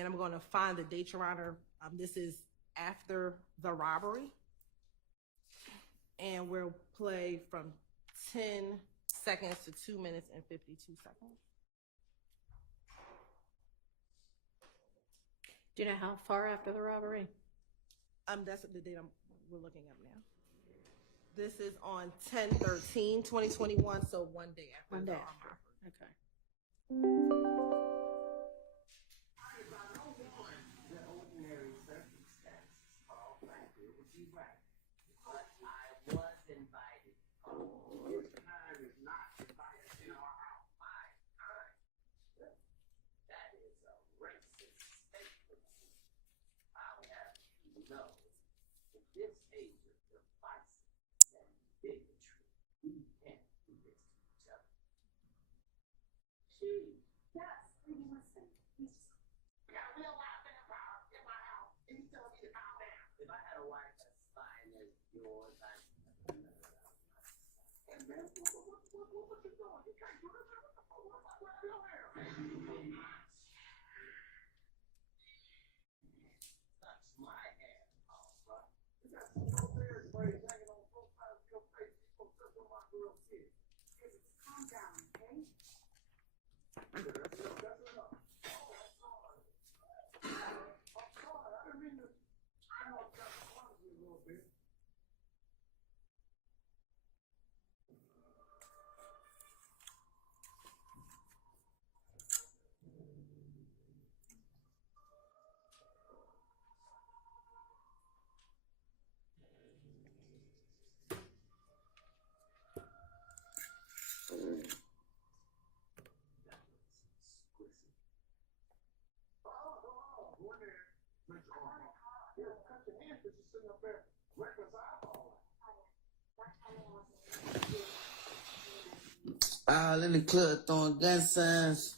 and I'm going to find the date, Your Honor. This is after the robbery, and we'll play from 10 seconds to 2 minutes and 52 seconds. Do you know how far after the robbery? That's the date we're looking up now. This is on 10/13/2021, so one day after. One day the after. Okay. All in the club throwing gun signs.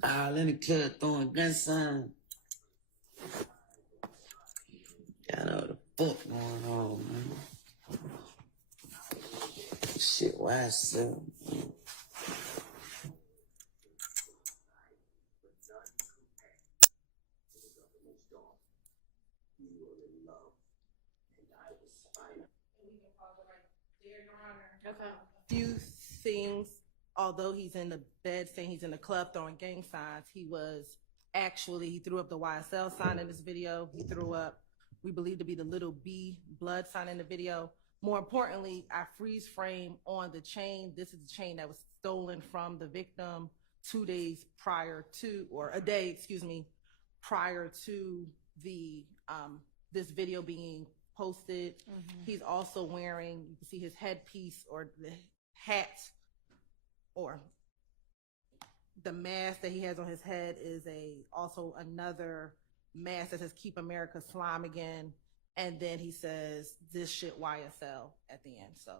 All in the club throwing gun signs. Y'all know what the fuck going on, man. Shit, YSL. Okay. Few things, although he's in the bed saying he's in the club throwing gang signs, he threw up the YSL sign in this video. He threw up, we believe to be the little B blood sign in the video. More importantly, I freeze frame on the chain. This is the chain that was stolen from the victim 2 days prior to, or a day, excuse me, prior to the this video being posted. Mm-hmm. He's also wearing, you can see his headpiece or the hat or the mask that he has on his head is also another mask that says "Keep America Slime Again," and then he says "This shit YSL" at the end. So,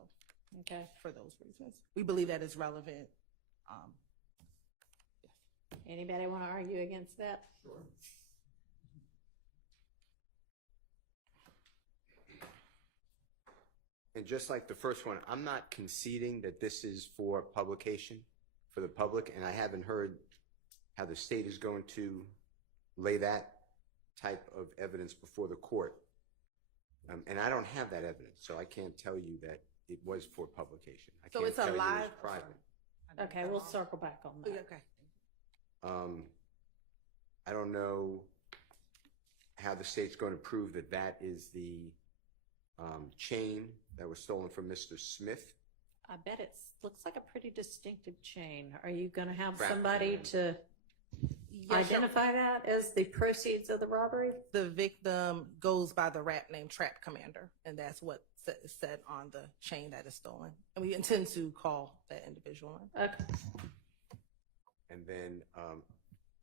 okay, for those reasons, we believe that is relevant. Yes. Anybody want to argue against that? Sure. And just like the first one, I'm not conceding that this is for publication for the public, and I haven't heard how the state is going to lay that type of evidence before the court. And I don't have that evidence, so I can't tell you that it was for publication. I so can't it's a tell you live. it was private. Okay, we'll circle back on that. Okay. I don't know how the state's going to prove that that is the chain that was stolen from Mr. Smith. I bet it looks like a pretty distinctive chain. Are you going to have Rap somebody to identify that as the proceeds of the robbery? The victim goes by the rap name Trap Commander, and that's what set on the chain that is stolen. And we intend to call that individual in. Okay. And then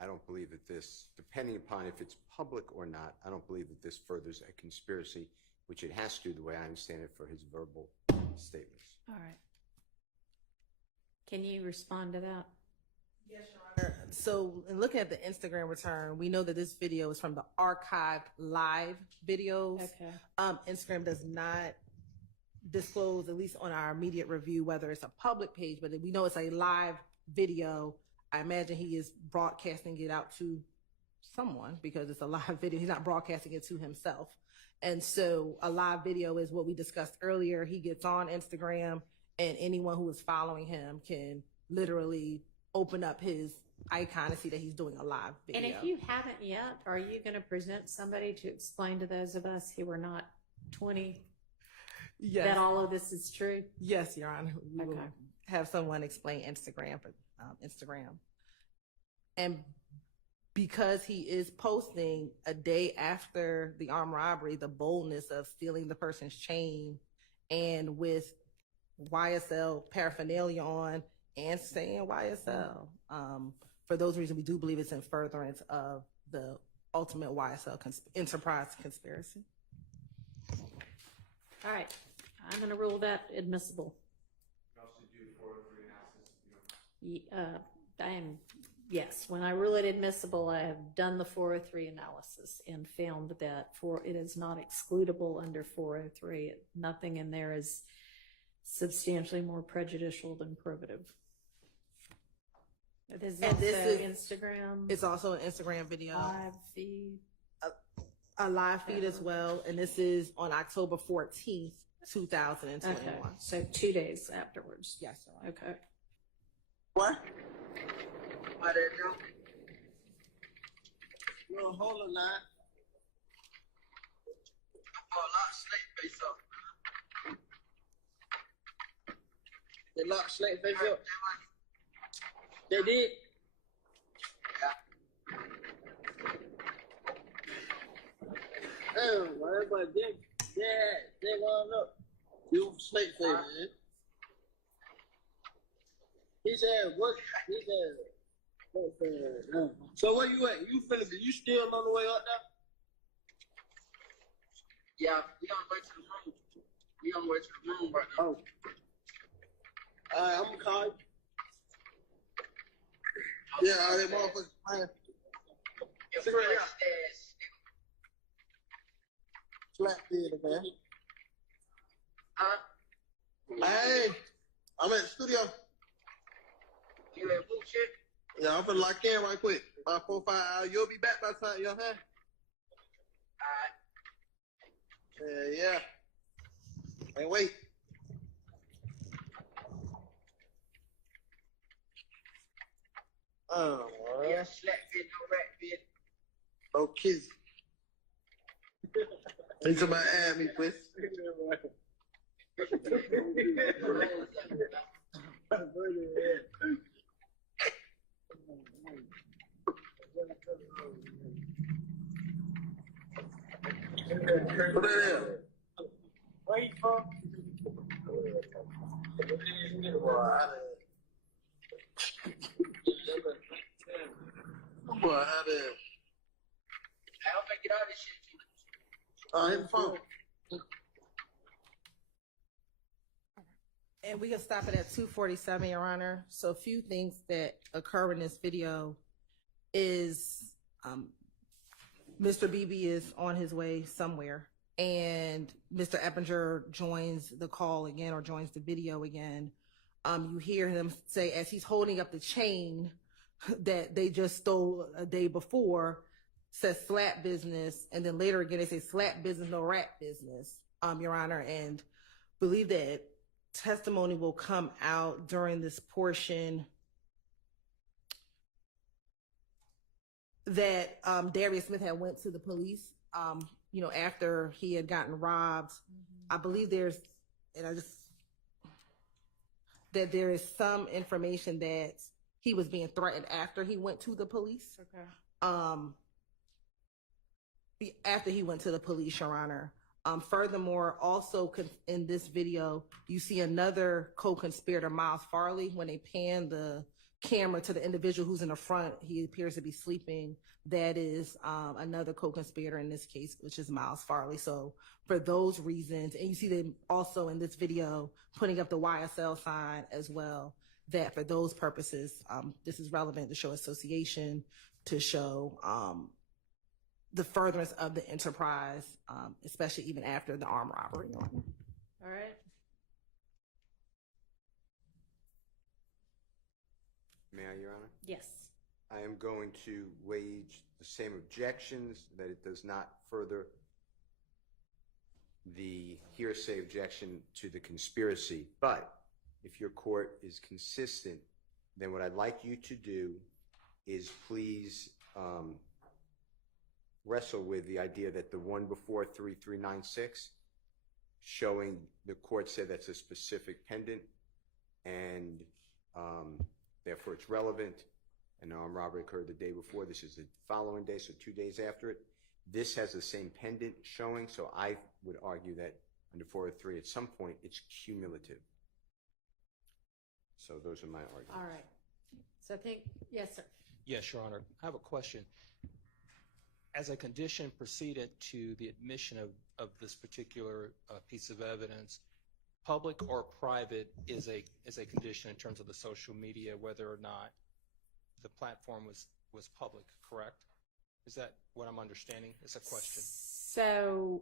I don't believe that this, depending upon if it's public or not, I don't believe that this furthers a conspiracy, which it has to, the way I understand it, for his verbal statements. All right. Can you respond to that? Yes, Your Honor. So in looking at the Instagram return, we know that this video is from the archived live videos. Okay. Instagram does not disclose, at least on our immediate review, whether it's a public page, but we know it's a live video. I imagine he is broadcasting it out to someone because it's a live video. He's not broadcasting it to himself. And so a live video is what we discussed earlier. He gets on Instagram and anyone who is following him can literally open up his icon and see that he's doing a live video. And if you haven't yet, are you going to present somebody to explain to those of us who are not 20 Yes. that all of this is true? Yes, Your Honor. We will Okay. have someone explain Instagram for Instagram. And because he is posting a day after the armed robbery, the boldness of stealing the person's chain and with YSL paraphernalia on and saying YSL. For those reasons, we do believe it's in furtherance of the ultimate YSL enterprise conspiracy. All right. I'm going to rule that admissible. Yes, when I rule it admissible, I have done the 403 analysis and found that it is not excludable under 403. Nothing in there is substantially more prejudicial than probative. This is And also this Instagram It's also an Instagram video, live feed. a live feed as well. And this is on October 14th, 2021. Okay, so 2 days afterwards. Yes, Your Honor. Okay. What? What they do? You don't hold a line. Oh, lock Slate face up. They locked Slate face up. They did. Yeah. Damn, everybody did. Yeah, they wound up. You Slate face, man. He said, what? He said, so where you at? You still on the way up there? Yeah, we on the way to the room. We on the way to the room right now. Oh. I'm gonna call you. Yeah, all that motherfuckers playing. Cigarette out. Slap theater, man. Hey, I'm at the studio. You at bullshit? Yeah, I'm gonna lock in right quick. About 4 or 5 hours. You'll be back by the time, you know what I'm saying? Alright. Yeah. Ain't wait. Oh, yeah, slap fit, no rat fit. No kiss. Think somebody add me, please. What that is? Where you from? Boy, how the I don't think get all this shit. Hit the phone. And we can stop it at 2:47, Your Honor. So a few things that occur in this video is Mr. Bebee is on his way somewhere, and Mr. Eppinger joins the call again or joins the video again. You hear him say, as he's holding up the chain that they just stole a day before, says SLATT business, and then later again they say SLATT business, no rat business, Your Honor, and believe that testimony will come out during this portion that Darius Smith had went to the police, after he had gotten robbed. I believe there is some information that he was being threatened after he went to the police. Okay. After he went to the police, Your Honor. Furthermore, also in this video, you see another co-conspirator, Miles Farley. When they pan the camera to the individual who's in the front, he appears to be sleeping. That is another co-conspirator in this case, which is Miles Farley. So for those reasons, and you see them also in this video putting up the YSL sign as well, that for those purposes, this is relevant to show association, to show the furtherance of the enterprise, especially even after the armed robbery. All right. May I, Your Honor? Yes. I am going to wage the same objections, that it does not further the hearsay objection to the conspiracy. But if your court is consistent, then what I'd like you to do is please wrestle with the idea that the one before 3396, showing the court said that's a specific pendant, and therefore it's relevant, and the armed robbery occurred the day before. This is the following day, so 2 days after it. This has the same pendant showing, so I would argue that under 403 at some point it's cumulative. So those are my arguments. All right. So I think, yes, sir. Yes, Your Honor. I have a question. As a condition precedent to the admission of this particular piece of evidence, public or private is a condition in terms of the social media, whether or not the platform was public, correct? Is that what I'm understanding? It's a question. So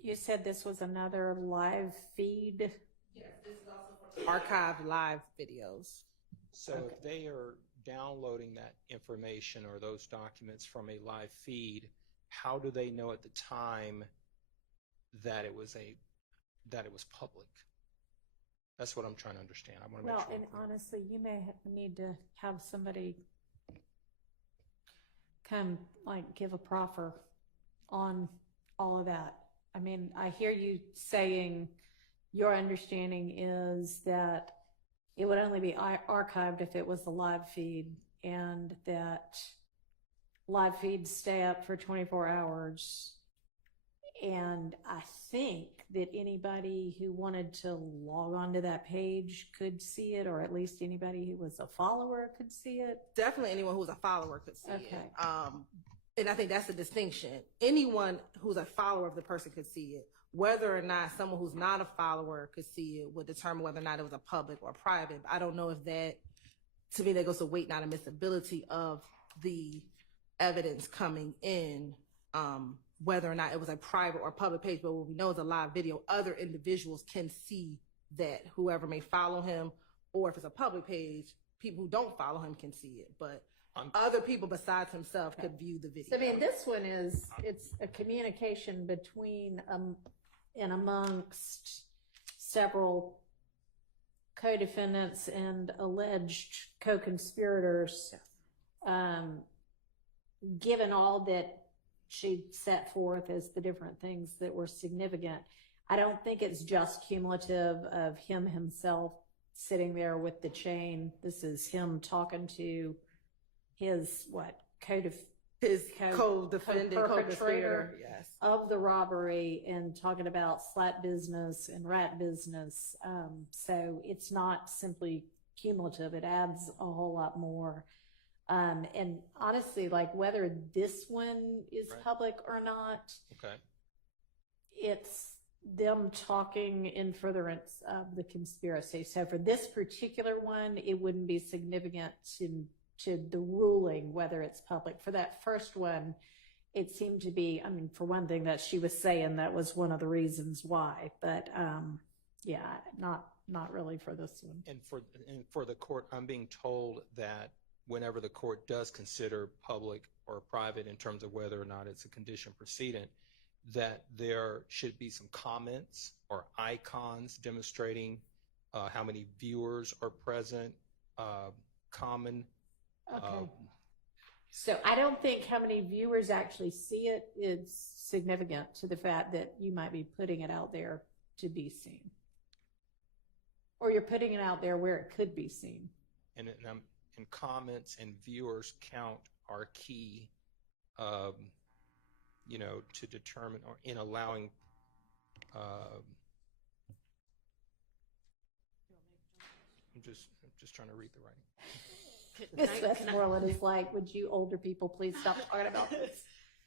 you said this was another live feed? Yes, this is also archived live videos. So if they are downloading that information or those documents from a live feed, how do they know at the time that it was public? That's what I'm trying to understand. I want to make sure. And honestly, you may need to have somebody come, like, give a proffer on all of that. I mean, I hear you saying your understanding is that it would only be archived if it was the live feed, and that live feeds stay up for 24 hours. And I think that anybody who wanted to log onto that page could see it, or at least anybody who was a follower could see it. Definitely anyone who's a follower could see Okay. it. And I think that's the distinction. Anyone who's a follower of the person could see it. Whether or not someone who's not a follower could see it would determine whether or not it was a public or private. I don't know if that, to me, that goes to weight, not admissibility of the evidence coming in, whether or not it was a private or public page. But what we know is a live video. Other individuals can see that, whoever may follow him, or if it's a public page, people who don't follow him can see it. But other people besides himself could view the video. So, I mean, this one it's a communication between and amongst several co-defendants and alleged co-conspirators. Given all that she set forth as the different things that were significant, I don't think it's just cumulative of him himself sitting there with the chain. This is him talking to his his co-defendant, co-perpetrator yes, of the robbery, and talking about SLATT business and rat business. So it's not simply cumulative. It adds a whole lot more. And honestly, like, whether this one is Right. public or not, Okay. it's them talking in furtherance of the conspiracy. So for this particular one, it wouldn't be significant to the ruling whether it's public. For that first one, it seemed to be, I mean, for one thing, that she was saying that was one of the reasons why. But yeah, not really for this one. And for the court, I'm being told that whenever the court does consider public or private in terms of whether or not it's a condition precedent, that there should be some comments or icons demonstrating how many viewers are present, common. Okay. So I don't think how many viewers actually see it is significant to the fact that you might be putting it out there to be seen, or you're putting it out there where it could be seen. And comments and viewers count are key to determine or in allowing. I'm just trying to read the writing. Ms. Westmoreland is like, would you older people please stop talking about this?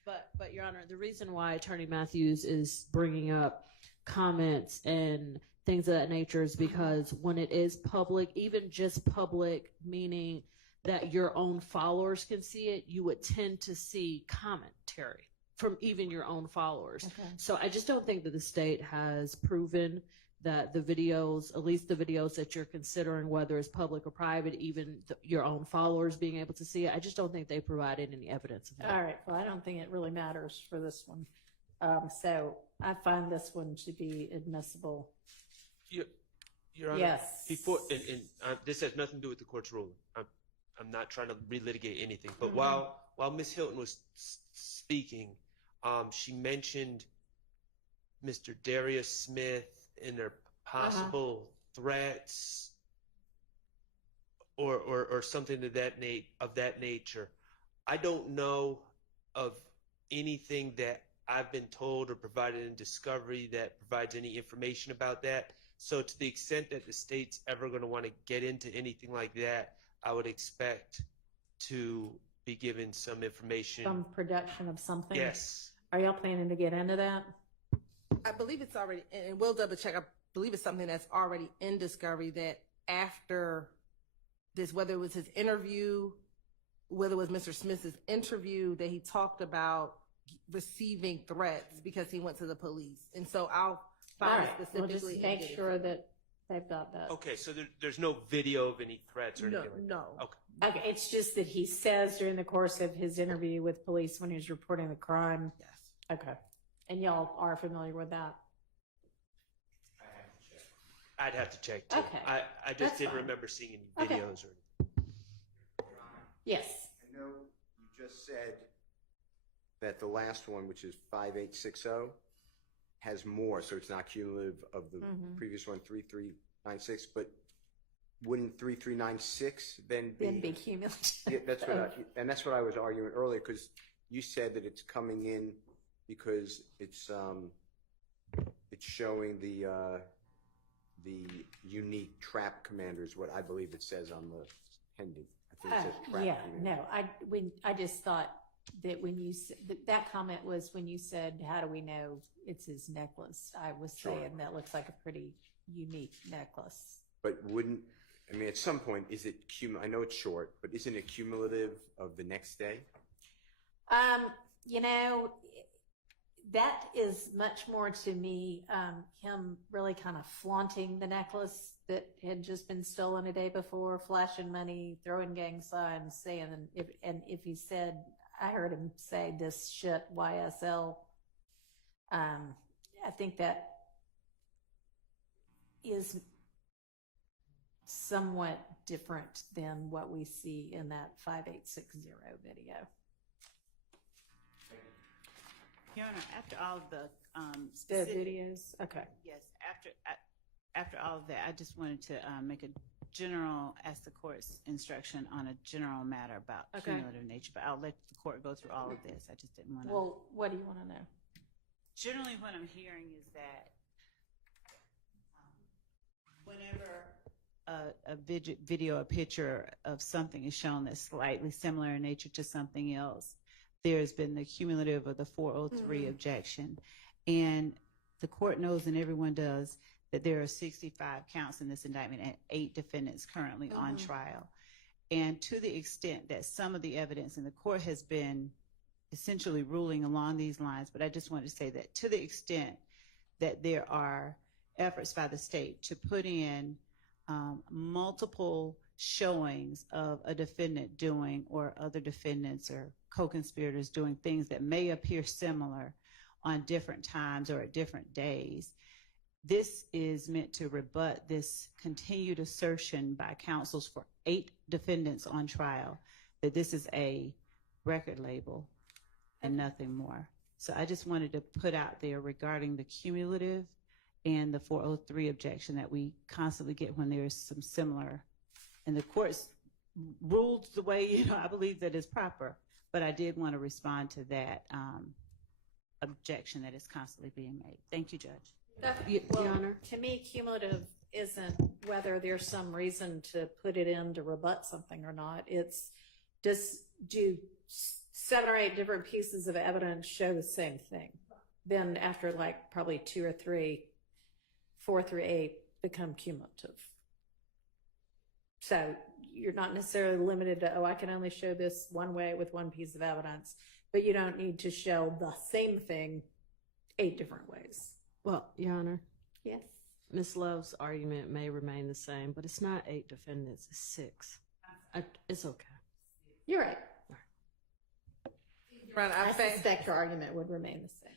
But Your Honor, the reason why Attorney Matthews is bringing up comments and things of that nature is because when it is public, even just public, meaning that your own followers can see it, you would tend to see commentary from even your own followers. Okay. So I just don't think that the state has proven that the videos, at least the videos that you're considering, whether it's public or private, even your own followers being able to see it, I just don't think they provided any evidence of that. All right, well, I don't think it really matters for this one. So I find this one to be admissible. Your Honor, Yes. before, and this has nothing to do with the court's ruling. I'm not trying to relitigate anything, but Mhm. while Ms. Hylton was speaking, she mentioned Mr. Darius Smith and their possible threats or something of that nature. I don't know of anything that I've been told or provided in discovery that provides any information about that. So to the extent that the state's ever going to want to get into anything like that, I would expect to be given some information. Some production of something? Yes. Are y'all planning to get into that? I believe it's already, and we'll double check. I believe it's something that's already in discovery that after this, whether it was his interview, whether it was Mr. Smith's interview, that he talked about receiving threats because he went to the police. And so I'll All find right, we'll specifically. just and make get it sure to you. that they've got that. Okay, so there's no video of any threats or No, anything like no. that? Okay. Okay, it's just that he says during the course of his interview with police when he was reporting the crime. Yes. Okay. And y'all are familiar with that? I'd have to check too. Okay. I That's just didn't fine. remember seeing any Okay. videos or Yes. I know you just said that the last one, which is 5860, has more, so it's not cumulative of the Mhm. previous one, 3396, but wouldn't 3396 then be? Then be cumulative. Yeah, that's what I was arguing earlier, because you said that it's coming in because it's showing the unique trap commanders, what I believe it says on the pendant. I think it says trap Yeah, commander. I just thought that when you that comment was when you said, "How do we know it's his necklace?" I was Sure. saying that looks like a pretty unique necklace. But at some point, is it I know it's short, but isn't it cumulative of the next day? That is much more to me, him really kind of flaunting the necklace that had just been stolen a day before, flashing money, throwing gang signs, saying, if he said, I heard him say this shit, YSL, I think that is somewhat different than what we see in that 5860 video. Your Honor, after all of the The specific, videos, okay. yes, after all of that, I just wanted to make a general, ask the court's instruction on a general matter about Okay. cumulative nature, but I'll let the court go through all of this. I just didn't want to. Well, what do you want to know? Generally, what I'm hearing is that whenever a video, a picture of something is shown that's slightly similar in nature to something else, there's been the cumulative of the 403 objection. And the court knows, and everyone does, that there are 65 counts in this indictment and 8 defendants currently on trial. And to the extent that some of the evidence, and the court has been essentially ruling along these lines, but I just wanted to say that to the extent that there are efforts by the state to put in multiple showings of a defendant doing, or other defendants or co-conspirators doing things that may appear similar on different times or at different days, this is meant to rebut this continued assertion by counsels for 8 defendants on trial that this is a record label and nothing more. So I just wanted to put out there regarding the cumulative and the 403 objection that we constantly get when there is some similar, and the court's ruled the way, I believe that is proper, but I did want to respond to that objection that is constantly being made. Thank you, Judge. Your Honor. To me, cumulative isn't whether there's some reason to put it in to rebut something or not. It's just do 7 or 8 different pieces of evidence show the same thing. Then after like probably 2 or 3, 4 through 8 become cumulative. So you're not necessarily limited to, oh, I can only show this one way with one piece of evidence, but you don't need to show the same thing 8 different ways. Well, Your Honor, Yes. Ms. Love's argument may remain the same, but it's not 8 defendants, it's 6. It's okay. You're right. Your Honor, I suspect your argument would remain the same.